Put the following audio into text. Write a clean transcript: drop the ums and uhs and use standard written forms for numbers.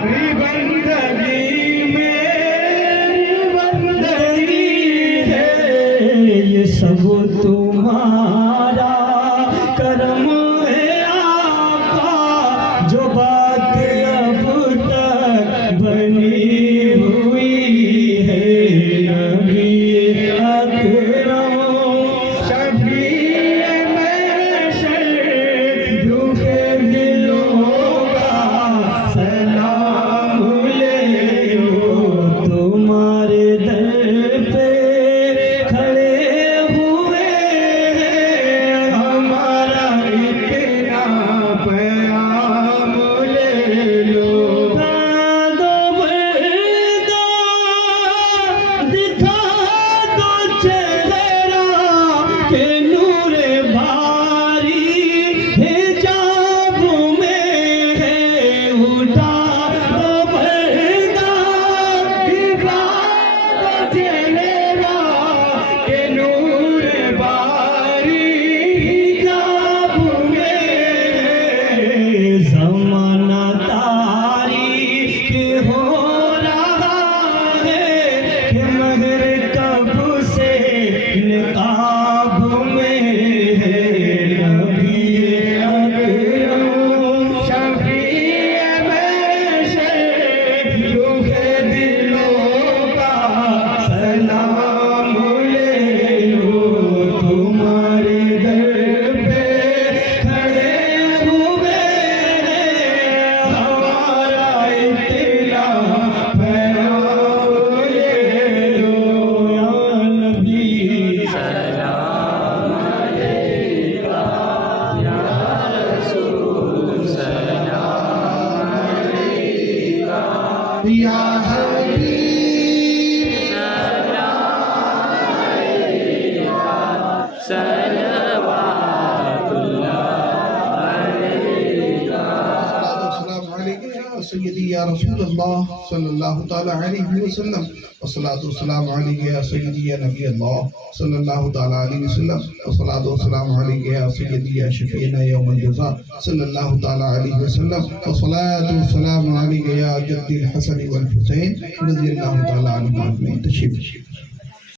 बंदगी मेरी बंदगी है, ये सब तुम्हारा करम है आका, जो बात अब तक बनी हुई है। नबी अकरम शफीए महशर, दुखे दिलों का सलाम ले लो, तुम्हारे दर पे खड़े हुए हैं, हमारा इतना प्याम ले लो। दो बरदा दिखा दो चेहरा के नूरे भारी हिजाब में है, उठा दो पर्दा दिखा दो चेहरा के नूरे भारी हिजाब में है। ज़माना तारीख हो रहा है कि मगर कब से निकाब में है। नबी अकरम शफीए महशर, दुखे दिलों का सलाम ले लो, तुम्हारे दर पे खड़े हुए हैं, हमारा इतना प्याम ले लो। या नबी सलाम अलैका, या रसूल सलाम अलैका, या हबीब सलाम अलैका, सलवातुल्लाह अलैका। अस्सलाम अलैकुम या सय्यदी या रसूल अल्लाह सल्लल्लाहु ताला अलैहि वसल्लम, अस्सलातु वस्सलामु अलैका या सय्यदी या नबी अल्लाह सल्लल्लाहु ताला अलैहि वसल्लम, अस्सलातु वस्सलामु अलैका या सय्यदी या शफीना यौमल जज़ा सल्लल्लाहु ताला अलैहि वसल्लम, अस्सलातु वस्सलामु अलैका या जद्दिल हसन वल हुसैन रज़ियल्लाहु ताला अन्हुमा अजमईन। तशरीफ